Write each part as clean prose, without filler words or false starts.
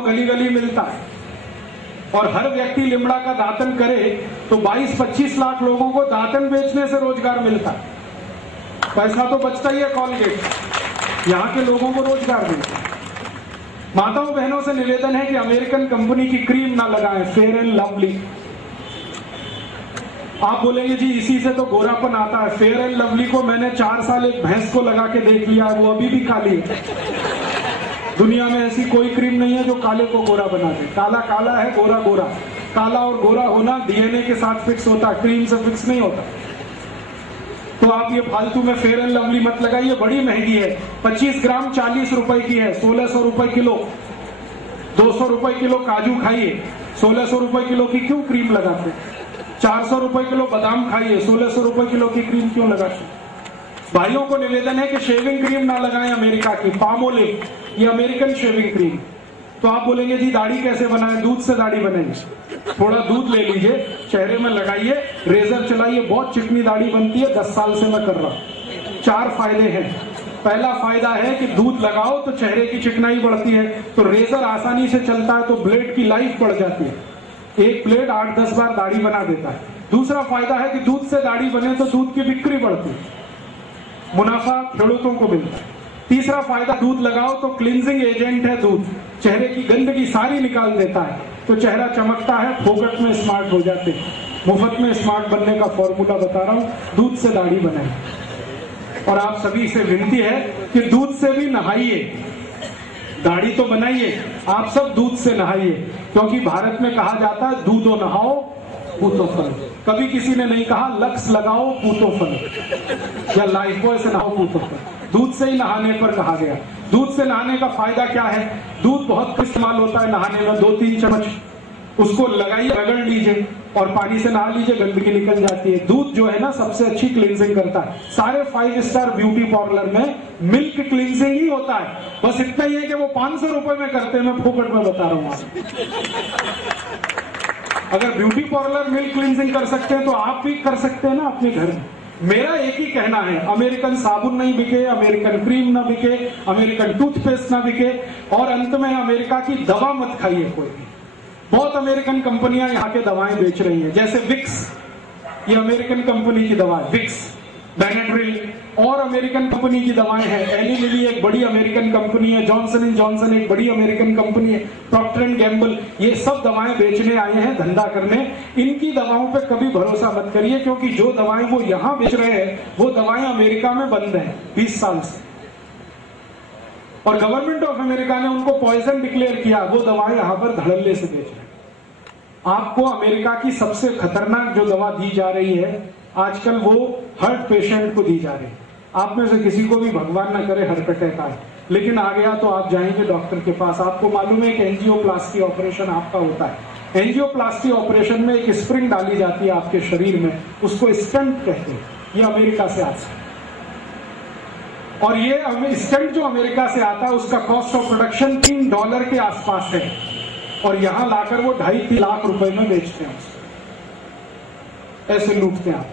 गली गली मिलता है और हर व्यक्ति लिमड़ा का दातन करे तो 22-25 लाख लोगों को दातन बेचने से रोजगार मिलता है। पैसा तो बचता ही है कॉलगेट, यहाँ के लोगों को रोजगार मिलता है। माताओं बहनों से निवेदन है कि अमेरिकन कंपनी की क्रीम ना लगाएं, फेयर एंड लवली। आप बोलेंगे जी इसी से तो गोरापन आता है। फेयर एंड लवली को मैंने 4 साल एक भैंस को लगा के देख लिया है, वो अभी भी काली है। दुनिया में ऐसी कोई क्रीम नहीं है जो काले को गोरा बना दे। काला काला है, गोरा गोरा। काला और गोरा होना डीएनए के साथ फिक्स होता है, क्रीम से फिक्स नहीं होता। तो आप ये फालतू में फेयर एंड लवली मत लगाइए, बड़ी महंगी है। 25 ग्राम 40 रुपए की है, 1600 रुपए किलो। 200 रुपए किलो काजू खाइए, 1600 रुपए किलो की क्यों क्रीम लगाते? 400 रुपए किलो बादाम खाइए, 1600 रुपए किलो की क्रीम क्यों लगाते? भाइयों को निवेदन है कि शेविंग क्रीम ना लगाएं अमेरिका की, पामोलिव, ये अमेरिकन शेविंग क्रीम। तो आप बोलेंगे जी दाढ़ी कैसे बनाएं? दूध से दाढ़ी बनेगी। थोड़ा दूध ले लीजिए, चेहरे में लगाइए, रेजर चलाइए, बहुत चिकनी दाढ़ी बनती है। 10 साल से मैं कर रहा हूं। 4 फायदे हैं। पहला फायदा है कि दूध लगाओ तो चेहरे की चिकनाई बढ़ती है, तो रेजर आसानी से चलता है, तो ब्लेड की लाइफ बढ़ जाती है। एक ब्लेड 8-10 बार दाढ़ी बना देता है। दूसरा फायदा है कि दूध से दाढ़ी बने तो दूध की बिक्री बढ़ती है, मुनाफा खेडूतों को मिलता है। तीसरा फायदा, दूध लगाओ तो क्लींजिंग एजेंट है दूध, चेहरे की गंदगी सारी निकाल देता है, तो चेहरा चमकता है, फोकट में स्मार्ट हो जाते हैं। मुफ्त में स्मार्ट बनने का फॉर्मूला बता रहा हूं, दूध से दाढ़ी बनाए। और आप सभी से विनती है कि दूध से भी नहाइए, दाढ़ी तो बनाइए, आप सब दूध से नहाइए, क्योंकि भारत में कहा जाता है दूधो नहाओ पूतो फल। कभी किसी ने नहीं कहा लक्स लगाओ पूतो फल या लाइफबॉय से नहाओ पूतो फल। दूध से ही नहाने पर कहा गया। दूध से नहाने का फायदा क्या है? दूध बहुत इस्तेमाल होता है नहाने में, 2-3 चम्मच उसको लगाइए, रगड़ लीजिए और पानी से नहा लीजिए, गंदगी निकल जाती है। दूध जो है ना सबसे अच्छी क्लींजिंग करता है। सारे 5 स्टार ब्यूटी पार्लर में मिल्क क्लींजिंग ही होता है। बस इतना ही है कि वो 500 रुपए में करते हैं, मैं फोकट में बता रहा हूं। अगर ब्यूटी पार्लर मिल्क क्लींजिंग कर सकते हैं तो आप भी कर सकते हैं ना अपने घर में। मेरा एक ही कहना है, अमेरिकन साबुन नहीं बिके, अमेरिकन क्रीम ना बिके, अमेरिकन टूथपेस्ट ना बिके, और अंत में अमेरिका की दवा मत खाइए कोई भी। बहुत अमेरिकन कंपनियां यहाँ के दवाएं बेच रही हैं, जैसे विक्स, ये अमेरिकन कंपनी की दवा है विक्स, बेनेड्रिल, और अमेरिकन कंपनी की दवाएं हैं। एली लिली एक बड़ी अमेरिकन कंपनी है, जॉनसन एंड जॉनसन एक बड़ी अमेरिकन कंपनी है, प्रॉक्टर एंड गैम्बल, ये सब दवाएं बेचने आए हैं, धंधा करने। इनकी दवाओं पे कभी भरोसा मत करिए, क्योंकि जो दवाएं वो यहाँ बेच रहे हैं वो दवाएं अमेरिका में बंद है 20 साल से, और गवर्नमेंट ऑफ अमेरिका ने उनको पॉइजन डिक्लेयर किया। वो दवाएं यहां पर धड़ल्ले से बेच रहे हैं। आपको अमेरिका की सबसे खतरनाक जो दवा दी जा रही है आजकल, वो हार्ट पेशेंट को दी जा रही है। आप में से किसी को भी भगवान ना करे हार्ट अटैक आए, लेकिन आ गया तो आप जाएंगे डॉक्टर के पास। आपको मालूम है कि एंजियोप्लास्टी ऑपरेशन आपका होता है। एंजियोप्लास्टी ऑपरेशन में एक स्प्रिंग डाली जाती है आपके शरीर में, उसको स्टंट कहते हैं। ये अमेरिका से आता है, और ये स्टंट जो अमेरिका से आता है उसका कॉस्ट ऑफ प्रोडक्शन $3 के आसपास है, और यहां लाकर वो 2.5-3 लाख रुपए में बेचते हैं, ऐसे लूटते हैं आप।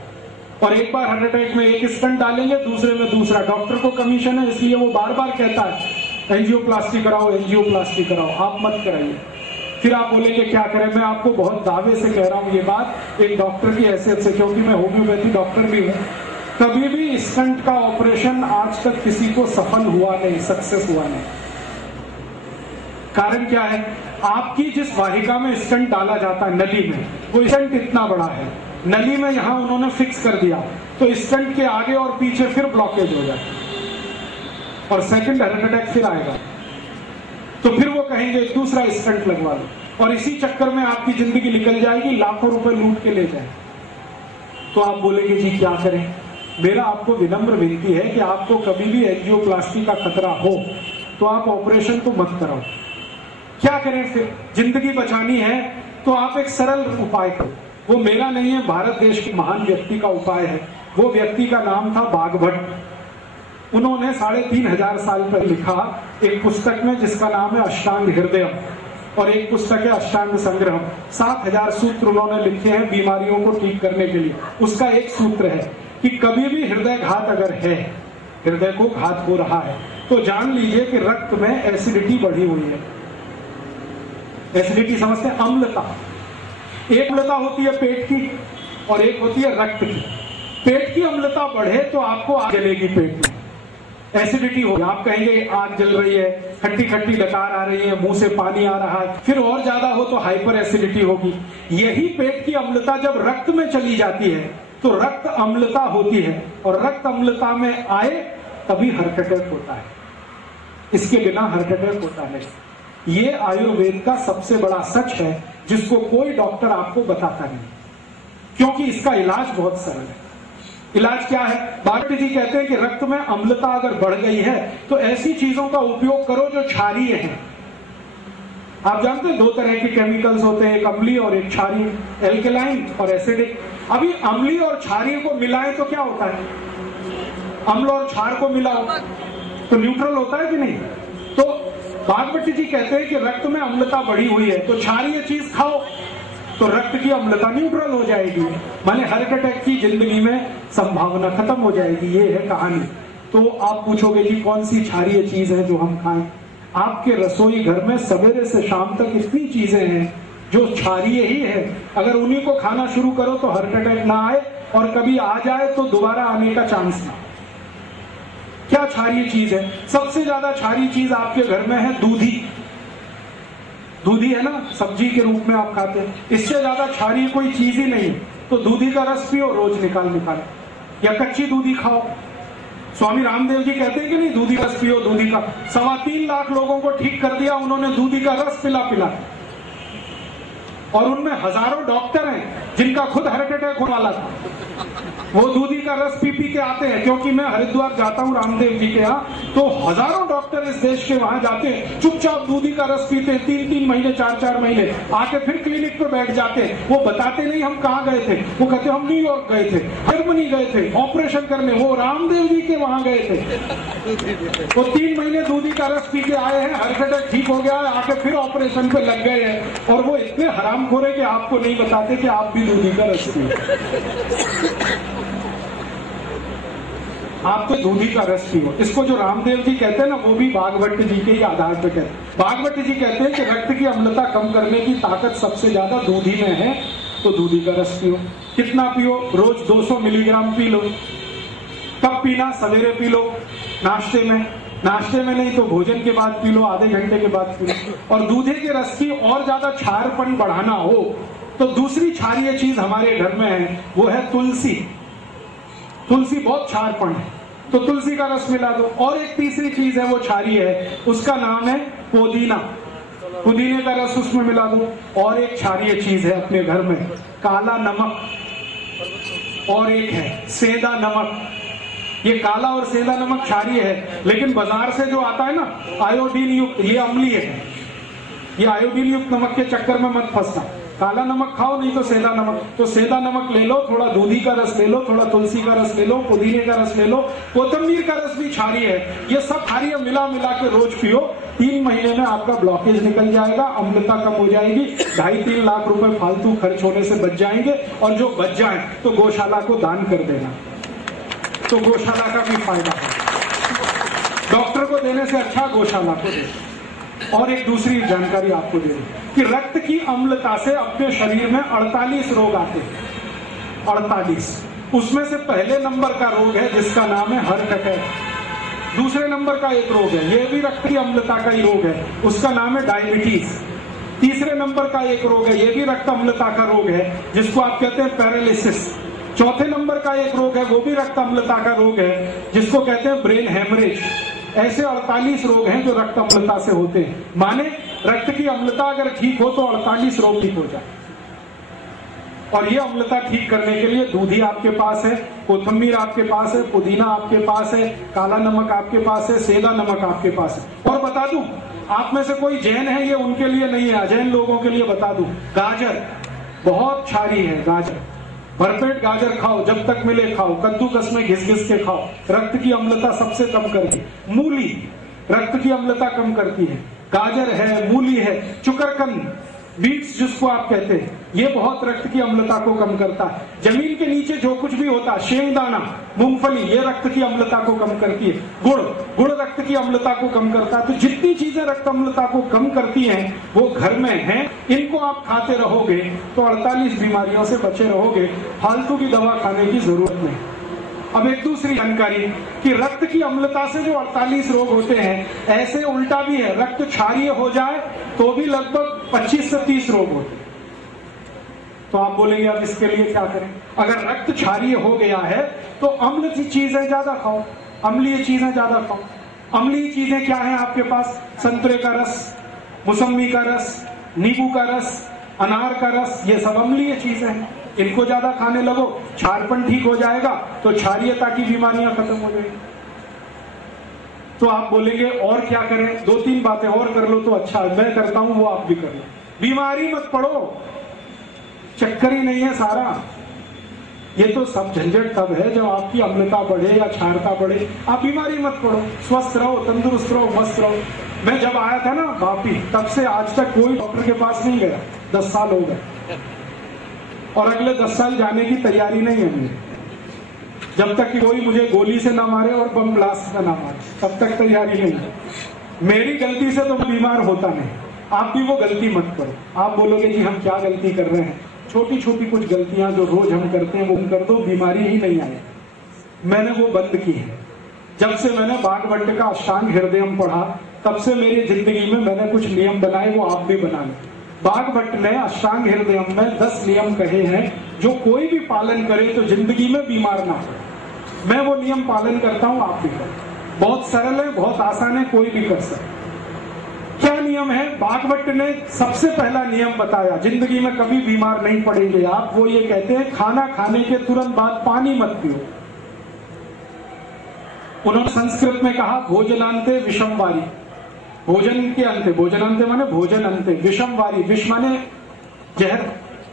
और एक बार हार्ट अटैक में एक स्टंट डालेंगे, दूसरे में दूसरा। डॉक्टर को कमीशन है, इसलिए वो बार बार कहता है एंजियोप्लास्टी कराओ, एंजियोप्लास्टी कराओ। आप मत कराइए। फिर आप बोलेंगे क्या करें? मैं आपको बहुत दावे से कह रहा हूं ये बात, एक डॉक्टर की हैसियत से, क्योंकि मैं होम्योपैथी डॉक्टर भी हूं। कभी भी स्टंट का ऑपरेशन आज तक किसी को सफल हुआ नहीं, सक्सेस हुआ नहीं। कारण क्या है? आपकी जिस वाहिका में स्टंट डाला जाता है नली में, वो स्टंट इतना बड़ा है, नली में यहां उन्होंने फिक्स कर दिया, तो स्टंट के आगे और पीछे फिर ब्लॉकेज हो जाए और सेकंड हार्ट अटैक फिर आएगा। तो फिर वो कहेंगे दूसरा स्टंट लगवा लो, और इसी चक्कर में आपकी जिंदगी निकल जाएगी, लाखों रुपए लूट के ले जाए। तो आप बोलेंगे जी क्या करें? मेरा आपको विनम्र विनती है कि आपको कभी भी एंजियोप्लास्टी का खतरा हो तो आप ऑपरेशन तो मत कराओ। क्या करें फिर? जिंदगी बचानी है तो आप एक सरल उपाय करो। वो मेरा नहीं है, भारत देश के महान व्यक्ति का उपाय है। वो व्यक्ति का नाम था बागभट्ट। उन्होंने 3500 साल पहले लिखा एक पुस्तक में जिसका नाम है अष्टांग हृदय, और एक पुस्तक है अष्टांग संग्रह। 7000 सूत्र उन्होंने लिखे हैं बीमारियों को ठीक करने के लिए। उसका एक सूत्र है कि कभी भी हृदय घात अगर है, हृदय को घात हो रहा है, तो जान लीजिए कि रक्त में एसिडिटी बढ़ी हुई है। एसिडिटी समझते हैं, अम्लता। एक अम्लता होती है पेट की और एक होती है रक्त की। पेट की अम्लता बढ़े तो आपको आग जलेगी पेट में, एसिडिटी होगी, आप कहेंगे आग जल रही है, खट्टी खट्टी डकार आ रही है, मुंह से पानी आ रहा है। फिर और ज्यादा हो तो हाइपर एसिडिटी होगी। यही पेट की अम्लता जब रक्त में चली जाती है तो रक्त अम्लता होती है, और रक्त अम्लता में आए तभी हार्ट अटैक होता है, इसके बिना हार्ट अटैक होता नहीं। ये आयुर्वेद का सबसे बड़ा सच है जिसको कोई डॉक्टर आपको बताता नहीं, क्योंकि इसका इलाज बहुत सरल है। इलाज क्या है? बागवती जी कहते हैं कि रक्त में अम्लता अगर बढ़ गई है तो ऐसी चीजों का उपयोग करो जो क्षारीय है। आप जानते हैं 2 तरह के केमिकल्स होते हैं, एक अम्लीय और एक क्षारीय, एल्केलाइन और एसिडिक। अभी अम्लीय और क्षारीय को मिलाएं तो क्या होता है? अम्ल और क्षार को मिलाओ तो न्यूट्रल होता है कि नहीं? तो बागवती जी कहते हैं कि रक्त में अम्लता बढ़ी हुई है तो क्षारीय चीज खाओ तो रक्त की अम्लता न्यूट्रल हो जाएगी, माने हार्ट अटैक की जिंदगी में संभावना खत्म हो जाएगी। ये है कहानी। तो आप पूछोगे कि कौन सी क्षारीय चीज है जो हम खाएं? आपके रसोई घर में सवेरे से शाम तक इतनी चीजें हैं जो क्षारीय ही है। अगर उन्हीं को खाना शुरू करो तो हार्ट अटैक ना आए, और कभी आ जाए तो दोबारा आने का चांस ना। क्या क्षारीय चीज है? सबसे ज्यादा क्षारीय चीज आपके घर में है दूधी। दूधी है ना, सब्जी के रूप में आप खाते हैं, इससे ज्यादा क्षारीय कोई चीज ही नहीं। तो दूधी का रस पियो रोज निकाल, या कच्ची दूधी खाओ। स्वामी रामदेव जी कहते हैं कि नहीं, दूधी का रस पियो। दूधी का 3.25 लाख लोगों को ठीक कर दिया उन्होंने दूधी का रस पिला, और उनमें हजारों डॉक्टर हैं जिनका खुद हार्ट अटैक होने वाला था। वो दूधी का रस पी के आते हैं, क्योंकि मैं हरिद्वार जाता हूँ रामदेव जी के यहाँ, तो हजारों डॉक्टर इस देश के वहां जाते हैं, चुपचाप दूधी का रस पीते हैं 3-3 महीने 4-4 महीने, आके फिर क्लिनिक पे बैठ जाते हैं। वो बताते नहीं हम कहाँ गए थे, वो कहते हम न्यूयॉर्क गए थे, जर्मनी गए थे ऑपरेशन करने, वो रामदेव जी के वहां गए थे। वो 3 महीने दूधी का रस पी के आए हैं, हार्ट अटैक ठीक हो गया है, आके फिर ऑपरेशन पे लग गए हैं। और वो इतने हरामखोर है कि आपको नहीं बताते कि आप भी दूधी का रस पिए। आप तो दूधी का रस पियो। इसको जो रामदेव जी कहते हैं ना, वो भी बागवती जी के ही आधार पर कहते हैं। बागवती जी कहते हैं कि रक्त की अम्लता कम करने की ताकत सबसे ज्यादा दूधी में है, तो दूधी का रस पियो। कितना पियो? रोज 200 मिलीग्राम पी लो। कब पीना? सवेरे पी लो, नाश्ते में नहीं तो भोजन के बाद पी लो, आधे घंटे के बाद पी लो। और दूधे के रस की और ज्यादा क्षारपन बढ़ाना हो तो दूसरी क्षारीय चीज हमारे घर में है, वो है तुलसी। तुलसी बहुत क्षारपन है, तो तुलसी का रस मिला दो। और एक तीसरी चीज है वो क्षारीय है, उसका नाम है पुदीना। पुदीने का रस उसमें मिला दो। और एक क्षारीय चीज है अपने घर में, काला नमक, और एक है सेंधा नमक। ये काला और सेंधा नमक क्षारीय है, लेकिन बाजार से जो आता है ना आयोडीन युक्त, ये अम्लीय है। ये आयोडीन युक्त नमक के चक्कर में मत फंसना। काला नमक खाओ, नहीं तो सेंधा नमक। तो सेंधा नमक ले लो, थोड़ा दूधी का रस ले लो, थोड़ा तुलसी का रस ले लो, पुदीने का रस ले लो, कोतंबीर का रस भी क्षारीय है। ये सब क्षारीय मिला के रोज पियो। 3 महीने में आपका ब्लॉकेज निकल जाएगा, अम्लता कम हो जाएगी, 2.5-3 लाख रुपए फालतू खर्च होने से बच जाएंगे। और जो बच जाए तो गौशाला को दान कर देना, तो गौशाला का भी फायदा है। डॉक्टर को देने से अच्छा गौशाला को देना। और एक दूसरी जानकारी आपको दे दूं कि रक्त की अम्लता से अपने शरीर में 48 रोग आते हैं। 48। उसमें से पहले नंबर का रोग है जिसका नाम है हार्ट अटैक। दूसरे नंबर का एक रोग है, ये भी रक्त की अम्लता का ही रोग है, उसका नाम है डायबिटीज। तीसरे नंबर का एक रोग है, ये भी रक्त अम्लता का रोग है, जिसको आप कहते हैं पैरालिसिस। चौथे नंबर का एक रोग है, वो भी रक्त अम्लता का रोग है, जिसको कहते हैं ब्रेन हेमरेज। ऐसे 48 रोग हैं जो रक्त अम्लता से होते हैं। माने रक्त की अम्लता अगर ठीक हो तो 48 रोग ठीक हो जाए। और ये अम्लता ठीक करने के लिए दूधी आपके पास है, कोथिंबीर आपके पास है, पुदीना आपके पास है, काला नमक आपके पास है, सेंधा नमक आपके पास है। और बता दूं, आप में से कोई जैन है, ये उनके लिए नहीं है, अजैन लोगों के लिए बता दूं, गाजर बहुत क्षारीय है। गाजर, भरपेट गाजर खाओ, जब तक मिले खाओ, कद्दूकस में घिस घिस के खाओ, रक्त की अम्लता सबसे कम करती। मूली रक्त की अम्लता कम करती है। गाजर है, मूली है, चुकरकंद बीट्स जिसको आप कहते हैं, ये बहुत रक्त की अम्लता को कम करता है। जमीन के नीचे जो कुछ भी होता है, शेंगदाना, मूंगफली, ये रक्त की अम्लता को कम करती है। गुड़ रक्त की अम्लता को कम करता है। तो जितनी चीजें रक्त अम्लता को कम करती हैं वो घर में हैं। इनको आप खाते रहोगे तो 48 बीमारियों से बचे रहोगे, फालतू की दवा खाने की जरूरत नहीं। अब एक दूसरी जानकारी कि रक्त की अम्लता से जो 48 रोग होते हैं, ऐसे उल्टा भी है, रक्त क्षारीय हो जाए तो भी लगभग 25 से 30 रोग होते हैं। तो आप बोलेंगे अब इसके लिए क्या करें? अगर रक्त क्षारीय हो गया है तो अम्ल की चीजें ज्यादा खाओ, अम्लीय चीजें ज्यादा खाओ। अम्लीय चीजें क्या है आपके पास? संतरे का रस, मौसम्मी का रस, नींबू का रस, अनार का रस, ये सब अम्लीय चीजें हैं। इनको ज्यादा खाने लगो, क्षारपन ठीक हो जाएगा तो क्षारीयता की बीमारियां खत्म हो जाएगी। तो आप बोलेंगे और क्या करें? 2-3 बातें और कर लो तो अच्छा है। मैं करता हूं, वो आप भी कर लो। बीमारी मत पड़ो, चक्कर ही नहीं है सारा। ये तो सब झंझट तब है जब आपकी अम्लता बढ़े या क्षारता बढ़े। आप बीमारी मत पड़ो, स्वस्थ रहो, तंदुरुस्त रहो, मस्त रहो। मैं जब आया था ना वापी, तब से आज तक कोई डॉक्टर के पास नहीं गया। 10 साल हो गए और अगले 10 साल जाने की तैयारी नहीं है मेरी, जब तक कि कोई मुझे गोली से ना मारे और बम ब्लास्ट से ना मारे, तब तक तैयारी नहीं है। मेरी गलती से तो बीमार होता नहीं। आप भी वो गलती मत करो। आप बोलोगे जी हम क्या गलती कर रहे हैं? छोटी छोटी कुछ गलतियां जो रोज हम करते हैं वो कर दो, बीमारी ही नहीं आए। मैंने वो बंद की है। जब से मैंने बागवट का अष्टांग हृदयम पढ़ा, तब से मेरी जिंदगी में मैंने कुछ नियम बनाए, वो आप भी बना लें। बागवट ने अष्टांग हृदयम में 10 नियम कहे हैं जो कोई भी पालन करे तो जिंदगी में बीमार ना हो। मैं वो नियम पालन करता हूं, आप भी करें। बहुत सरल है, बहुत आसान है, कोई भी कर सकता। क्या नियम है? बागवट ने सबसे पहला नियम बताया, जिंदगी में कभी बीमार नहीं पड़ेंगे आप। वो ये कहते हैं खाना खाने के तुरंत बाद पानी मत पियो। उन्होंने संस्कृत में कहा भोजनांते विषमवारी, भोजन के अंत, भोजनांते माने भोजन अंते, विषमवारी, विष माने जहर।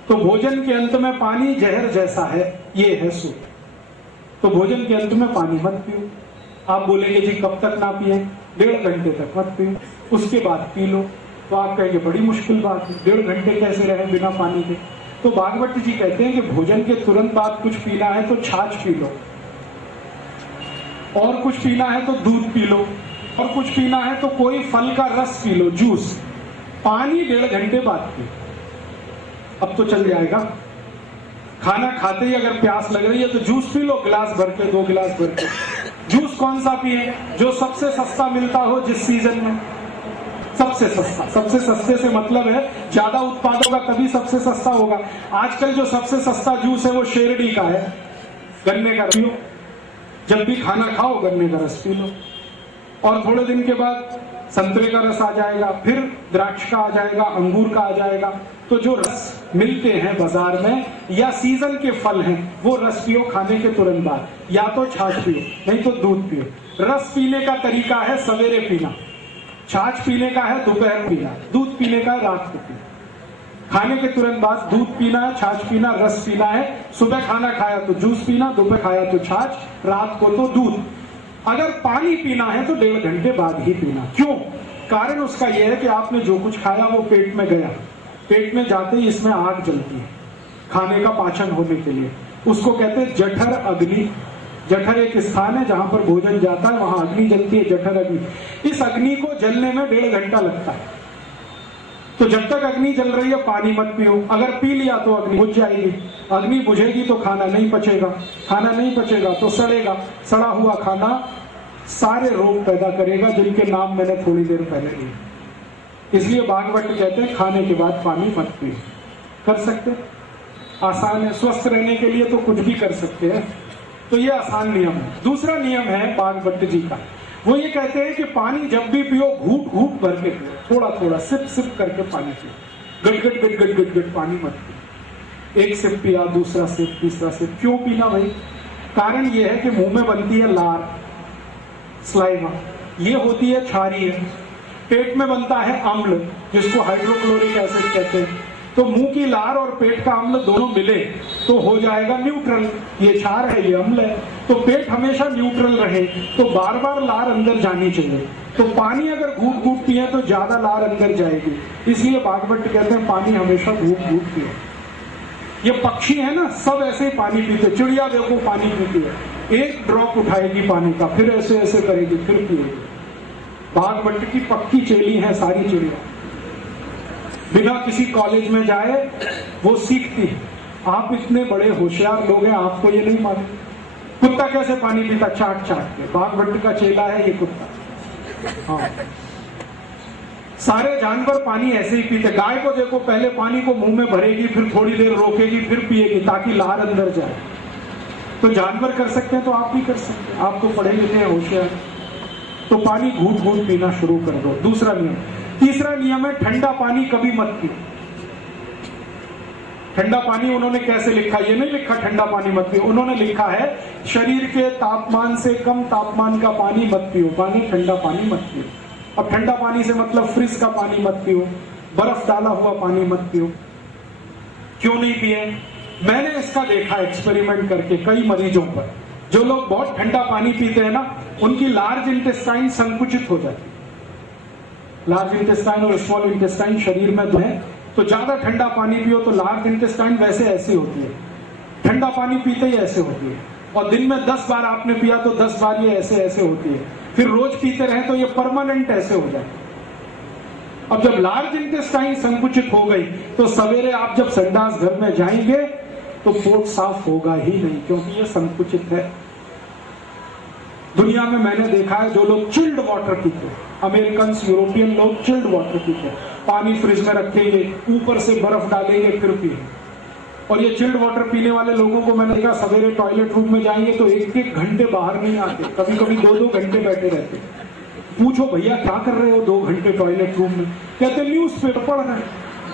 तो भोजन के अंत में पानी जहर जैसा है, ये है सूत्र। तो भोजन के अंत में पानी मत पियो। आप बोलेंगे जी कब तक ना पिए? 1.5 घंटे तक मत पियो, उसके बाद पी लो। तो आप कहेंगे बड़ी मुश्किल बात है, 1.5 घंटे कैसे रहे बिना पानी के? तो भागवत जी कहते हैं कि भोजन के तुरंत बाद कुछ पीना है तो छाछ पी लो, और कुछ पीना है तो दूध पी लो, और कुछ पीना है तो कोई फल का रस पी लो, जूस। पानी 1.5 घंटे बाद पियो। अब तो चल जाएगा। खाना खाते ही अगर प्यास लग रही है तो जूस पी लो, गिलास भर के, 2 गिलास भर के। जूस कौन सा पिए? जो सबसे सस्ता मिलता हो जिस सीजन में, सबसे सस्ता। सबसे सस्ते से मतलब है ज्यादा उत्पाद होगा तभी सबसे सस्ता होगा। आजकल जो सबसे सस्ता जूस है वो शेरडी का है, गन्ने का रस पियो। जब भी खाना खाओ गन्ने का रस पी लो, और थोड़े दिन के बाद संतरे का रस आ जाएगा, फिर द्राक्ष का आ जाएगा, अंगूर का आ जाएगा। तो जो रस मिलते हैं बाजार में या सीजन के फल हैं, वो रस पियो खाने के तुरंत बाद। या तो छाछ पियो, नहीं तो दूध पियो। रस पीने का तरीका है सवेरे पीना, छाछ पीने का है दोपहर पीना, दूध पीने का है रात को पीना। खाने के तुरंत बाद दूध पीना है, छाछ पीना, रस पीना है। सुबह खाना खाया तो जूस पीना, दोपहर खाया तो छाछ, रात को तो दूध। अगर पानी पीना है तो 1.5 घंटे बाद ही पीना। क्यों? कारण उसका यह है कि आपने जो कुछ खाया वो पेट में गया, पेट में जाते ही इसमें आग जलती है खाने का पाचन होने के लिए। उसको कहते हैं जठर अग्नि। जठर एक स्थान है जहां पर भोजन जाता है, वहां अग्नि जलती है, जठर अग्नि। इस अग्नि को जलने में 1.5 घंटा लगता है। तो जब तक अग्नि जल रही है पानी मत पियो। अगर पी लिया तो अग्नि बुझ जाएगी, अग्नि बुझेगी तो खाना नहीं पचेगा, खाना नहीं पचेगा तो सड़ेगा। सड़ा हुआ खाना सारे रोग पैदा करेगा जिनके नाम मैंने थोड़ी देर पहले लिए। इसलिए भागवत कहते हैं खाने के बाद पानी मत पियो। कर सकते, आसान है। स्वस्थ रहने के लिए तो कुछ भी कर सकते हैं। तो ये आसान नियम है। दूसरा नियम है भागवत जी का, वो ये कहते हैं कि पानी जब भी पियो घूट घूट भर के पियो, थोड़ा थोड़ा सिप सिप करके पानी पियो। गट गट गट गट गट गट पानी मत पियो। एक सिप पिया, दूसरा सिप, तीसरा सिप। क्यों पीना भाई? कारण ये है कि मुंह में बनती है लार, स्लाइवा, ये होती है क्षारीय। पेट में बनता है अम्ल जिसको हाइड्रोक्लोरिक एसिड कहते हैं। तो मुंह की लार और पेट का अम्ल दोनों मिले तो हो जाएगा न्यूट्रल, ये क्षार है, ये अम्ल है। तो पेट हमेशा न्यूट्रल रहे तो बार बार लार अंदर जानी चाहिए। तो पानी अगर घूट घूट पिए तो ज्यादा लार अंदर जाएगी, इसलिए भागवत कहते हैं पानी हमेशा घूट घूट पिए। ये पक्षी है ना, सब ऐसे ही पानी पीते। चिड़िया देखो पानी पीती है, एक ड्रॉप उठाएगी पानी का, फिर ऐसे ऐसे करेगी, फिर पिएगी। भागवत की पक्की चेली है सारी चिड़िया, बिना किसी कॉलेज में जाए वो सीखती है। आप इतने बड़े होशियार लोग हैं, आपको ये नहीं मालूम कुत्ता कैसे पानी पीता? चाट चाट के। भागवत का चेला है ये कुत्ता। हाँ, सारे जानवर पानी ऐसे ही पीते। गाय को देखो, पहले पानी को मुंह में भरेगी, फिर थोड़ी देर रोकेगी, फिर पिएगी ताकि लार अंदर जाए। तो जानवर कर सकते हैं तो आप भी कर सकते हैं, आप तो पढ़े लिखे हैं, होशियार। तो पानी घूट घूट पीना शुरू कर दो। दूसरा नियम। तीसरा नियम है ठंडा पानी कभी मत पियो। ठंडा पानी उन्होंने कैसे लिखा? ये नहीं लिखा ठंडा पानी मत पियो, उन्होंने लिखा है शरीर के तापमान से कम तापमान का पानी मत पियो, पानी ठंडा पानी मत पियो। अब ठंडा पानी से मतलब फ्रिज का पानी मत पियो, बर्फ डाला हुआ पानी मत पियो। क्यों नहीं पिए? मैंने इसका देखा एक्सपेरिमेंट करके कई मरीजों पर। जो लोग बहुत ठंडा पानी पीते हैं ना, उनकी लार्ज इंटेस्टाइन संकुचित हो जाती है। लार्ज इंटेस्टाइन और स्मॉल इंटेस्टाइन शरीर में दो है, तो ज्यादा ठंडा पानी पियो तो लार्ज इंटेस्टाइन वैसे ऐसी होती है, ठंडा पानी पीते ही ऐसे होती है। और दिन में 10 बार आपने पिया तो 10 बार ये ऐसे ऐसे होती है। फिर रोज पीते रहे तो ये परमानेंट ऐसे हो जाए। अब जब लार्ज इंटेस्टाइन संकुचित हो गई तो सवेरे आप जब संडास घर में जाएंगे तो पोट साफ होगा ही नहीं, क्योंकि ये संकुचित है। दुनिया में मैंने देखा है जो लोग चिल्ड वाटर पीते, अमेरिकन यूरोपियन लोग चिल्ड वाटर पीते, पानी फ्रिज में रखेंगे, ऊपर से बर्फ डालेंगे, फिर पिएंगे। और ये चिल्ड वाटर पीने वाले लोगों को मैंने देखा सवेरे टॉयलेट रूम में जाएंगे तो 1-1 घंटे बाहर नहीं आते, कभी कभी 2-2 घंटे बैठे रहते। पूछो भैया क्या कर रहे हो 2 घंटे टॉयलेट रूम में? कहते न्यूज़पेपर पढ़ रहे हैं।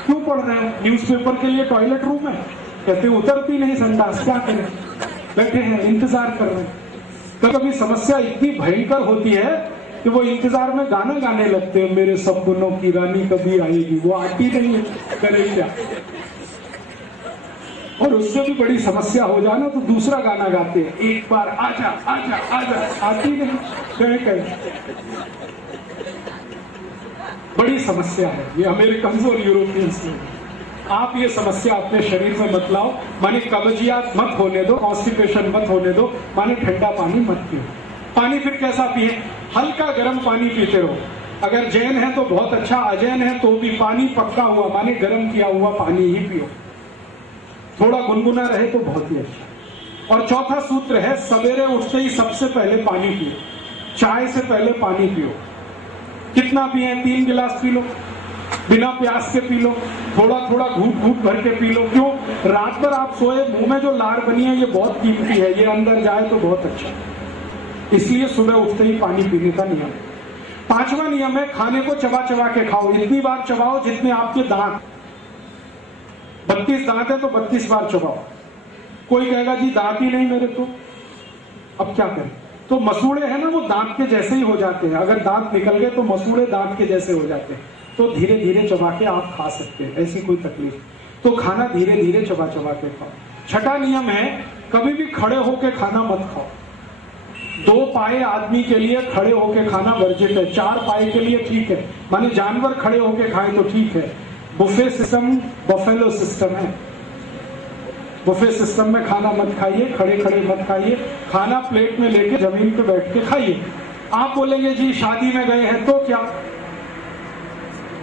क्यों पढ़ रहे हो? न्यूज़पेपर के लिए टॉयलेट रूम है? कहते उतरती नहीं संडास, क्या करें, बैठे हैं इंतजार कर रहे हैं। तो कभी समस्या इतनी भयंकर होती है कि वो इंतजार में गाना गाने लगते हैं, मेरे सपनों की रानी कभी आएगी, वो आती नहीं है, करे क्या। और उससे भी बड़ी समस्या हो जाना तो दूसरा गाना गाते हैं, एक बार आजा आजा आजा, आती नहीं, कहे कहे। बड़ी समस्या है ये अमेरिकन और यूरोपियंस में। आप ये समस्या अपने शरीर में मत लाओ, माने कब्जियत मत होने दो, कॉन्स्टिपेशन मत होने दो, माने ठंडा पानी मत पियो। पानी फिर कैसा पिए? हल्का गर्म पानी पीते रहो। अगर जैन है तो बहुत अच्छा, अजैन है तो भी पानी पक्का हुआ माने गर्म किया हुआ पानी ही पियो। थोड़ा गुनगुना रहे तो बहुत ही अच्छा। और चौथा सूत्र है सवेरे उठते ही सबसे पहले पानी पियो, चाय से पहले पानी पियो। कितना पिए? 3 गिलास पी लो, बिना प्यास के पी लो, थोड़ा थोड़ा घूट घूट भर के पी लो। क्यों? रात भर आप सोए, मुंह में जो लार बनी है ये बहुत कीमती है, ये अंदर जाए तो बहुत अच्छा, इसलिए सुबह उठते ही पानी पीने का नियम। 5वां नियम है खाने को चबा चबा के खाओ। इतनी बार चबाओ जितने आपके दांत, 32 दांत है तो 32 बार चबाओ। कोई कहेगा जी दांत ही नहीं मेरे तो, अब क्या करें? तो मसूड़े हैं ना, वो दांत के जैसे ही हो जाते हैं। अगर दांत निकल गए तो मसूड़े दांत के जैसे हो जाते हैं, तो धीरे धीरे चबा के आप खा सकते हैं, ऐसी कोई तकलीफ। तो खाना धीरे धीरे चबा चबा के खाओ। 6वां नियम है कभी भी खड़े होके खाना मत खाओ। 2 पाए आदमी के लिए खड़े होके खाना वर्जित है, 4 पाए के लिए ठीक है, माने जानवर खड़े होके खाए तो ठीक है। बुफे सिस्टम बफेलो सिस्टम है, बुफे सिस्टम में खाना मत खाइए, खड़े खड़े मत खाइए, खाना प्लेट में लेके जमीन पे बैठ के खाइए। आप बोलेंगे जी शादी में गए हैं तो क्या,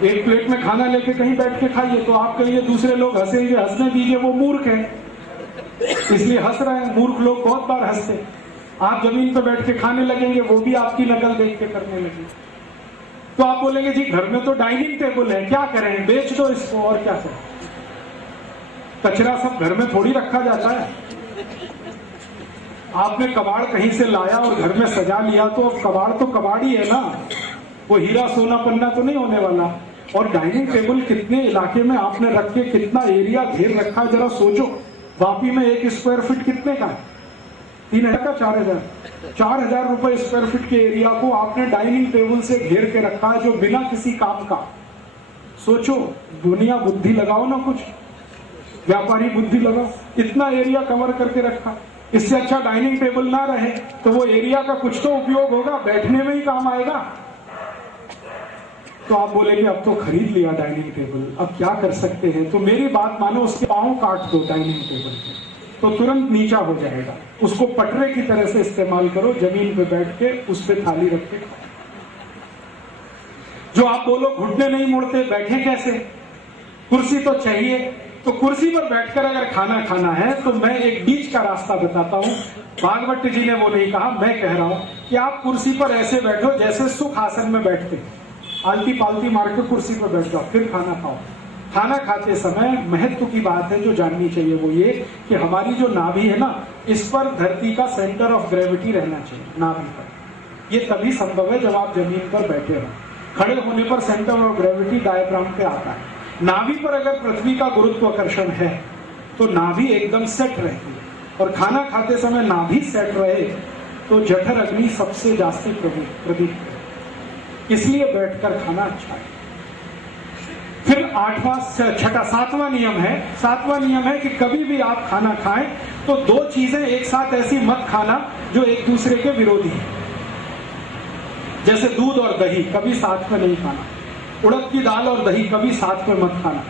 एक प्लेट में खाना लेके कहीं बैठ के खाइए, तो आप कहिए दूसरे लोग हंसेंगे, हंसने दीजिए, वो मूर्ख है इसलिए हंस रहे हैं। मूर्ख लोग बहुत बार हंसते। आप जमीन पे बैठ के खाने लगेंगे, वो भी आपकी नकल देख के करने लगेंगे। तो आप बोलेंगे जी घर में तो डाइनिंग टेबल है, क्या करें, बेच दो इसको, और क्या करें। कचरा सब घर में थोड़ी रखा जाता है। आपने कबाड़ कहीं से लाया और घर में सजा लिया तो अब कबाड़ तो कबाड़ ही है ना, वो हीरा सोना पन्ना तो नहीं होने वाला। और डाइनिंग टेबल कितने इलाके में आपने रख के कितना एरिया घेर रखा, जरा सोचो। वापी में 1 स्क्वायर फीट कितने का है? 3000 का 4000, 4000 रुपए स्क्वायर फीट के एरिया को आपने डाइनिंग टेबल से घेर के रखा है, जो बिना किसी काम का। सोचो, दुनिया बुद्धि लगाओ ना कुछ। व्यापारी बुद्धि लगा, इतना एरिया कवर करके रखा, इससे अच्छा डाइनिंग टेबल ना रहे तो वो एरिया का कुछ तो उपयोग होगा, बैठने में ही काम आएगा। तो आप बोले कि अब तो खरीद लिया डाइनिंग टेबल, अब क्या कर सकते हैं? तो मेरी बात मानो, उसके पांव काट दो डाइनिंग टेबल के, तो तुरंत नीचा हो जाएगा। उसको पटरे की तरह से इस्तेमाल करो, जमीन पे बैठ के उस पे थाली रख के खाओ। जो आप बोलो घुटने नहीं मुड़ते, बैठे कैसे? कुर्सी तो चाहिए। तो कुर्सी पर बैठकर अगर खाना खाना है तो मैं एक बीच का रास्ता बताता हूं। भागवत जी ने वो नहीं कहा, मैं कह रहा हूं कि आप कुर्सी पर ऐसे बैठो जैसे सुख आसन में बैठते, आलती पालती मार के कुर्सी पर बैठ जाओ, फिर खाना खाओ। खाना खाते समय महत्व की बात है जो जाननी चाहिए वो ये कि हमारी जो नाभि है ना, इस पर धरती का सेंटर ऑफ ग्रेविटी रहना चाहिए, नाभि पर। ये तभी संभव है जब आप जमीन पर बैठे हो। खड़े होने पर सेंटर ऑफ ग्रेविटी डायफ्राम पे आता है। नाभि पर अगर पृथ्वी का गुरुत्वाकर्षण है तो नाभि एकदम सेट रहती है, और खाना खाते समय नाभि सेट रहे तो जठर अग्नि सबसे जास्ती प्रदीप, इसलिए बैठकर खाना अच्छा है। फिर सातवां नियम है कि कभी भी आप खाना खाएं तो दो चीजें एक साथ ऐसी मत खाना जो एक दूसरे के विरोधी है। जैसे दूध और दही कभी साथ में नहीं खाना, उड़द की दाल और दही कभी साथ में मत खाना।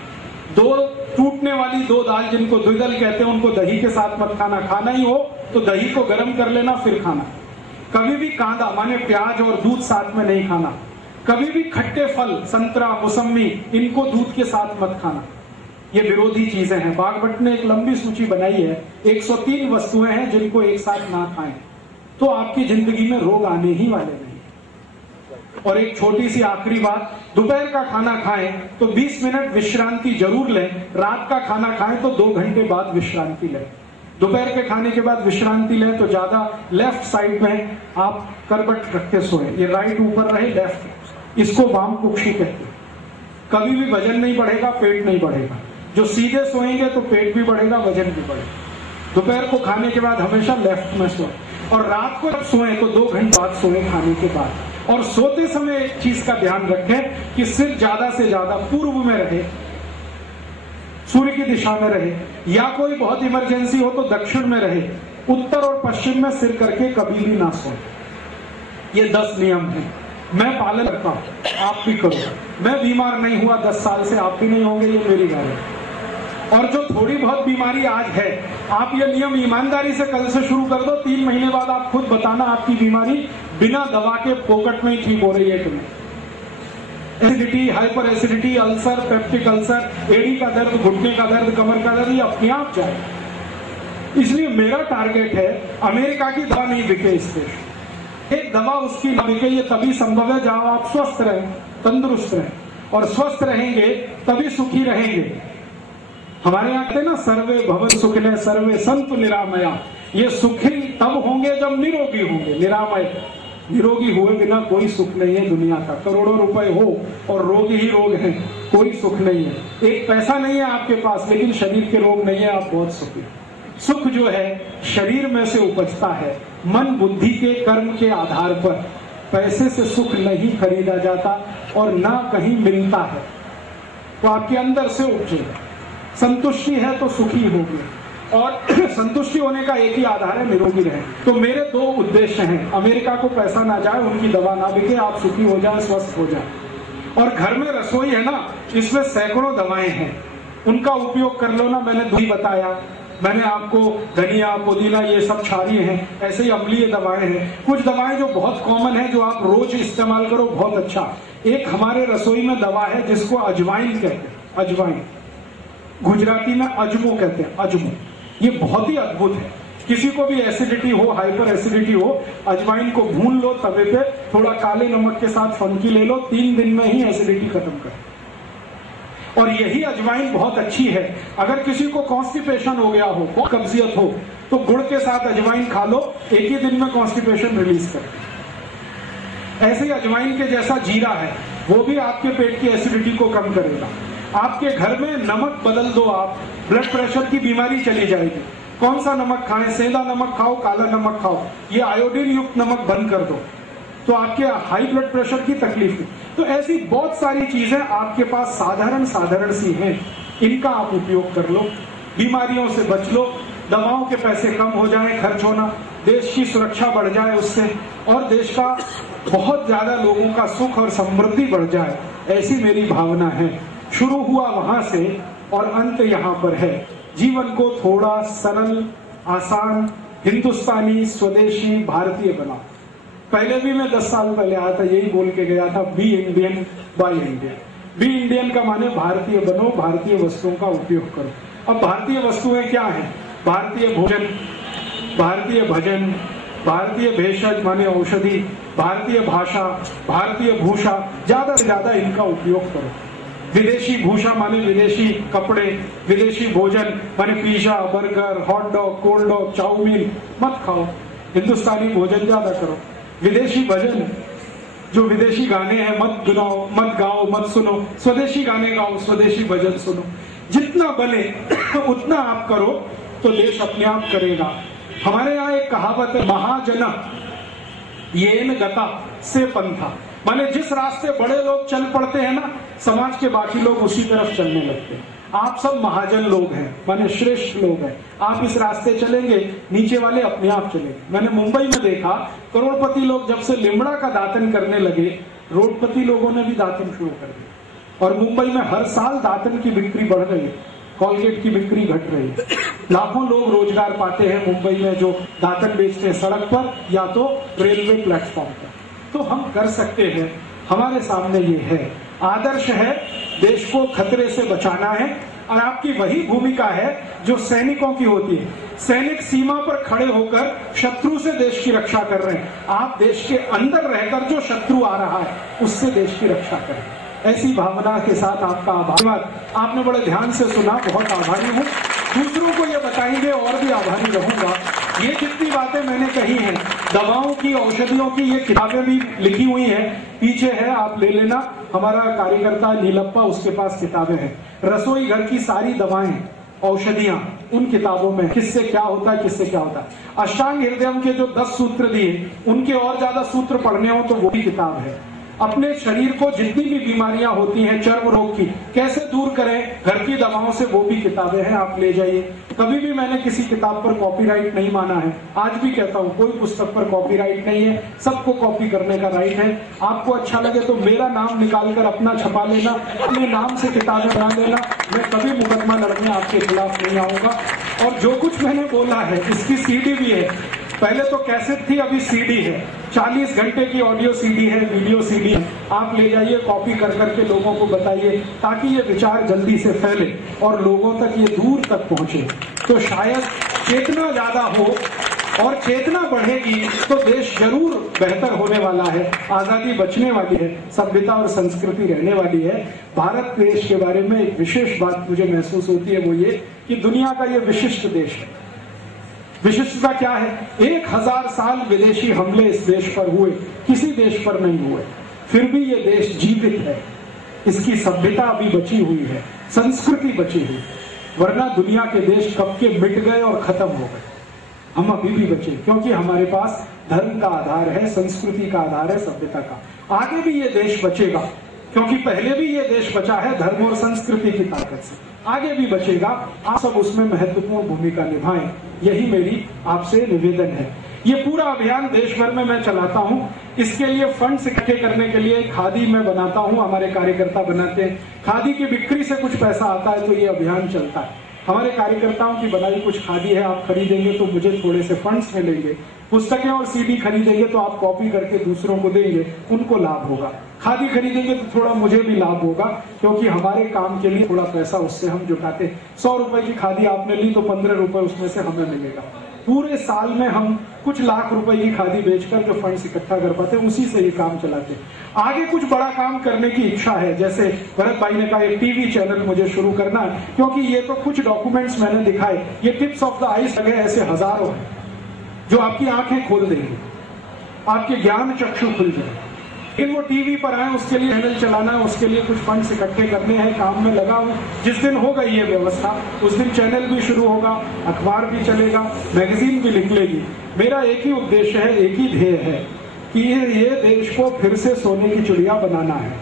दो टूटने वाली दो दाल जिनको द्विदल कहते हैं उनको दही के साथ मत खाना। खाना ही हो तो दही को गर्म कर लेना फिर खाना। कभी भी कांदा माने प्याज और दूध साथ में नहीं खाना। कभी भी खट्टे फल संतरा मौसमी इनको दूध के साथ मत खाना। ये विरोधी चीजें हैं। भागवत ने एक लंबी सूची बनाई है, 103 वस्तुएं हैं जिनको एक साथ ना खाएं तो आपकी जिंदगी में रोग आने ही वाले नहीं। और एक छोटी सी आखिरी बात, दोपहर का खाना खाएं तो 20 मिनट विश्रांति जरूर लें। रात का खाना खाएं तो 2 घंटे बाद विश्रांति लें। दोपहर के खाने के बाद विश्रांति लें तो ज्यादा लेफ्ट साइड में आप करवट रख के सोएं। ये राइट ऊपर रहे, लेफ्ट, इसको वाम कुक्षी कहते हैं। कभी भी वजन नहीं बढ़ेगा, पेट नहीं बढ़ेगा। जो सीधे सोएंगे तो पेट भी बढ़ेगा, वजन भी बढ़ेगा। दोपहर को खाने के बाद हमेशा लेफ्ट में सोएं, और रात को जब सोएं तो 2 घंटे बाद सोएं खाने के बाद। और सोते समय एक चीज का ध्यान रखें कि सिर ज्यादा से ज्यादा पूर्व में रहे, सूर्य की दिशा में रहे, या कोई बहुत इमरजेंसी हो तो दक्षिण में रहे। उत्तर और पश्चिम में सिर करके कभी भी ना सोए। ये 10 नियम हैं, मैं पालन करता हूं, आप भी करो। मैं बीमार नहीं हुआ 10 साल से, आप भी नहीं होंगे, ये मेरी गाय है। और जो थोड़ी बहुत बीमारी आज है, आप ये नियम ईमानदारी से कल से शुरू कर दो। 3 महीने बाद आप खुद बताना आपकी बीमारी बिना दवा के पोकट में ही ठीक हो रही है कि नहीं। Acidity, hyper acidity, ulcer, peptic ulcer, एड़ी का दर्द, घुटने का दर्द, कमर का दर्द, ये अपने आप जाए। इसलिए मेरा टारगेट है अमेरिका की दवा नहीं बिके इस देश। एक दवा उसकी ना बिके, ये तभी संभव है जहां आप स्वस्थ रहें, तंदुरुस्त रहें। और स्वस्थ रहेंगे तभी सुखी रहेंगे। हमारे यहाँ कहते ना, सर्वे भवन सुखिनः सर्वे संतु निरामया। ये सुखी तब होंगे जब निरोगी होंगे। निरामय, निरोगी हुए बिना कोई सुख नहीं है दुनिया का। करोड़ों रुपए हो और रोग ही रोग हैं, कोई सुख नहीं है। एक पैसा नहीं है आपके पास लेकिन शरीर के रोग नहीं है, आप बहुत सुखी। सुख जो है शरीर में से उपजता है, मन बुद्धि के कर्म के आधार पर। पैसे से सुख नहीं खरीदा जाता और ना कहीं मिलता है, तो आपके अंदर से उपजेगा। संतुष्टि है तो सुखी होगी, और संतुष्टि होने का एक ही आधार है, निरोगी रहे। तो मेरे 2 उद्देश्य हैं, अमेरिका को पैसा ना जाए, उनकी दवा ना बिके, आप सुखी हो जाए, स्वस्थ हो जाए। और घर में रसोई है ना, इसमें सैकड़ों दवाएं हैं, उनका उपयोग कर लो ना। मैंने दही बताया, मैंने आपको धनिया, पुदीना, ये सब क्षारीय हैं। ऐसे ही अम्लीय दवाएं हैं। कुछ दवाएं जो बहुत कॉमन है, जो आप रोज इस्तेमाल करो, बहुत अच्छा। एक हमारे रसोई में दवा है जिसको अजवाइन कहते हैं। अजवाइन गुजराती में अजमो कहते हैं, अजमो। ये बहुत ही अद्भुत है। किसी को भी एसिडिटी हो, हाइपर एसिडिटी हो, अजवाइन को भून लो तवे पे, थोड़ा काले नमक के साथ फनकी ले लो, 3 दिन में ही एसिडिटी खत्म कर। और यही अजवाइन बहुत अच्छी है। अगर किसी को कॉन्स्टिपेशन हो गया हो, कब्जियत हो, तो गुड़ के साथ अजवाइन खा लो, एक ही दिन में कॉन्स्टिपेशन रिलीज कर। ऐसे ही अजवाइन के जैसा जीरा है, वो भी आपके पेट की एसिडिटी को कम करेगा। आपके घर में नमक बदल दो आप, ब्लड प्रेशर की बीमारी चली जाएगी। कौन सा नमक खाएं? सेंधा नमक खाओ, काला नमक खाओ, ये आयोडीन युक्त नमक बंद कर दो तो आपके हाई ब्लड प्रेशर की तकलीफ है। तो ऐसी बहुत सारी चीजें आपके पास साधारण सी हैं, इनका आप उपयोग कर लो। बीमारियों से बच लो, दवाओं के पैसे कम हो जाए खर्च होना, देश की सुरक्षा बढ़ जाए उससे, और देश का बहुत ज्यादा लोगों का सुख और समृद्धि बढ़ जाए, ऐसी मेरी भावना है। शुरू हुआ वहां से और अंत यहाँ पर है। जीवन को थोड़ा सरल, आसान, हिंदुस्तानी, स्वदेशी, भारतीय बनाओ। पहले भी मैं 10 साल पहले आया था, यही बोल के गया था, be Indian buy Indian. Be Indian का माने भारतीय बनो, भारतीय वस्तुओं का उपयोग करो। अब भारतीय वस्तुएं क्या हैं? भारतीय भोजन, भारतीय भजन, भारतीय भेषज माने औषधि, भारतीय भाषा, भारतीय भूषा, ज्यादा से ज्यादा इनका उपयोग करो। विदेशी भूषा माने विदेशी कपड़े, विदेशी भोजन माने pizza, burger, hot dog, cold dog, chowmein मत खाओ, हिंदुस्तानी भोजन ज्यादा करो। विदेशी भजन, जो विदेशी गाने हैं मत गाओ, मत सुनो, स्वदेशी गाने गाओ, स्वदेशी भजन सुनो। जितना बने उतना आप करो तो देश अपने आप करेगा। हमारे यहाँ एक कहावत है, महाजन येन गता से पंथा, माने जिस रास्ते बड़े लोग चल पड़ते हैं ना, समाज के बाकी लोग उसी तरफ चलने लगते हैं। आप सब महाजन लोग हैं, माने श्रेष्ठ लोग हैं। आप इस रास्ते चलेंगे, नीचे वाले अपने आप चलेंगे। मैंने मुंबई में देखा, करोड़पति लोग जब से लिमड़ा का दातन करने लगे, रोडपति लोगों ने भी दातन शुरू कर दिया। और मुंबई में हर साल दातन की बिक्री बढ़ रही है, कॉलगेट की बिक्री घट रही है। लाखों लोग रोजगार पाते हैं मुंबई में, जो दातन बेचते हैं सड़क पर या तो रेलवे प्लेटफॉर्म पर। तो हम कर सकते हैं, हमारे सामने ये है, आदर्श है, देश को खतरे से बचाना है। और आपकी वही भूमिका है जो सैनिकों की होती है। सैनिक सीमा पर खड़े होकर शत्रु से देश की रक्षा कर रहे हैं, आप देश के अंदर रहकर जो शत्रु आ रहा है उससे देश की रक्षा करें। ऐसी भावना के साथ आपका आभार। आपने बड़े ध्यान से सुना, बहुत आभारी हूँ। दूसरों को ये बताएंगे और भी आभारी रहूंगा। ये जितनी बातें मैंने कही हैं, दवाओं की, औषधियों की, ये किताबें भी लिखी हुई हैं, पीछे है, आप ले लेना। हमारा कार्यकर्ता नीलप्पा, उसके पास किताबें हैं। रसोई घर की सारी दवाएं, औषधियां उन किताबों में, किससे क्या होता है, किससे क्या होता है। अष्टांग हृदयम के जो 10 सूत्र दिए, उनके और ज्यादा सूत्र पढ़ने हो तो वो भी किताब है। अपने शरीर को जितनी भी बीमारियां होती हैं, चर्म रोग की, कैसे दूर करें घर की दवाओं से, वो भी किताबें हैं, आप ले जाइए। कभी भी मैंने किसी किताब पर कॉपीराइट नहीं माना है, आज भी कहता हूँ कोई पुस्तक पर कॉपीराइट नहीं है, सबको कॉपी करने का राइट है। आपको अच्छा लगे तो मेरा नाम निकालकर अपना छपा लेना, अपने नाम से किताबें बना लेना, मैं कभी मुकदमा लड़ने आपके खिलाफ नहीं आऊंगा। और जो कुछ मैंने बोला है, इसकी सीडी भी है, पहले तो कैसेट थी, अभी सीडी है, 40 घंटे की ऑडियो सीडी है, वीडियो सीडी है। आप ले जाइए, कॉपी कर करके लोगों को बताइए, ताकि ये विचार जल्दी से फैले और लोगों तक ये दूर तक पहुंचे। तो शायद चेतना ज्यादा हो, और चेतना बढ़ेगी तो देश जरूर बेहतर होने वाला है, आजादी बचने वाली है, सभ्यता और संस्कृति रहने वाली है। भारत देश के बारे में एक विशेष बात मुझे महसूस होती है, वो ये कि दुनिया का ये विशिष्ट देश है। विशिष्टता क्या है? 1000 साल विदेशी हमले इस देश पर हुए, किसी देश पर नहीं हुए, फिर भी ये देश जीवित है, इसकी सभ्यता अभी बची हुई है, संस्कृति बची हुई। वरना दुनिया के देश कब के मिट गए और खत्म हो गए, हम अभी भी बचे, क्योंकि हमारे पास धर्म का आधार है, संस्कृति का आधार है, सभ्यता का। आगे भी ये देश बचेगा, क्योंकि पहले भी ये देश बचा है धर्म और संस्कृति की ताकत से, आगे भी बचेगा। आप सब उसमें महत्वपूर्ण भूमिका निभाएं, यही मेरी आपसे निवेदन है। ये पूरा अभियान देश भर में मैं चलाता हूँ। इसके लिए फंड्स इकट्ठे करने के लिए खादी में बनाता हूँ, हमारे कार्यकर्ता बनाते हैं। खादी की बिक्री से कुछ पैसा आता है तो ये अभियान चलता है। हमारे कार्यकर्ताओं की बनाई कुछ खादी है, आप खरीदेंगे तो मुझे थोड़े से फंड्स मिलेंगे। पुस्तकें और सीडी खरीदेंगे तो आप कॉपी करके दूसरों को देंगे, उनको लाभ होगा। खादी खरीदेंगे तो थोड़ा मुझे भी लाभ होगा, क्योंकि हमारे काम के लिए थोड़ा पैसा उससे हम जुटाते हैं। 100 रुपए की खादी आपने ली तो 15 रुपए उसमें से हमें मिलेगा। पूरे साल में हम कुछ लाख रुपए की खादी बेचकर जो फंड्स इकट्ठा कर पाते हैं, उसी से ये काम चलाते हैं। आगे कुछ बड़ा काम करने की इच्छा है, जैसे भरत भाई ने कहा एक टीवी चैनल मुझे शुरू करना है, क्योंकि ये तो कुछ डॉक्यूमेंट्स मैंने दिखाए, ये टिप्स ऑफ द आइस लगे ऐसे हजारों हैं जो आपकी आंखें खोल देंगे, आपके ज्ञान चक्षु खुल जाए। लेकिन वो टीवी पर आए, उसके लिए चैनल चलाना है, उसके लिए कुछ फंड्स इकट्ठे करने हैं, काम में लगा हूं। जिस दिन हो गई ये व्यवस्था, उस दिन चैनल भी शुरू होगा, अखबार भी चलेगा, मैगजीन भी निकलेगी। मेरा एक ही उद्देश्य है, एक ही ध्येय है कि ये देश को फिर से सोने की चिड़िया बनाना है।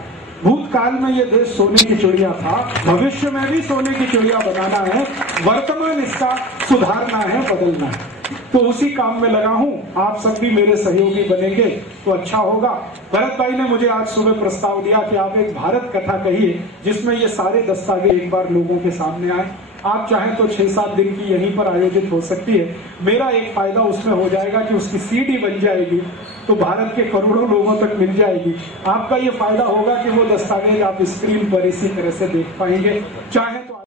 भूतकाल में ये देश सोने की चिड़िया था, भविष्य में भी सोने की चिड़िया बनाना है, वर्तमान इसका सुधारना है, बदलना है। तो उसी काम में लगा हूं। आप सब भी मेरे सहयोगी बनेंगे तो अच्छा होगा। भरत भाई ने मुझे आज सुबह प्रस्ताव दिया कि आप एक भारत कथा कहिए जिसमें ये सारे दस्तावेज एक बार लोगों के सामने आए। आप चाहें तो 6-7 दिन की यहीं पर आयोजित हो सकती है। मेरा एक फायदा उसमें हो जाएगा कि उसकी सीडी बन जाएगी तो भारत के करोड़ों लोगों तक मिल जाएगी। आपका ये फायदा होगा कि वो दस्तावेज आप स्क्रीन पर इसी तरह से देख पाएंगे। चाहे तो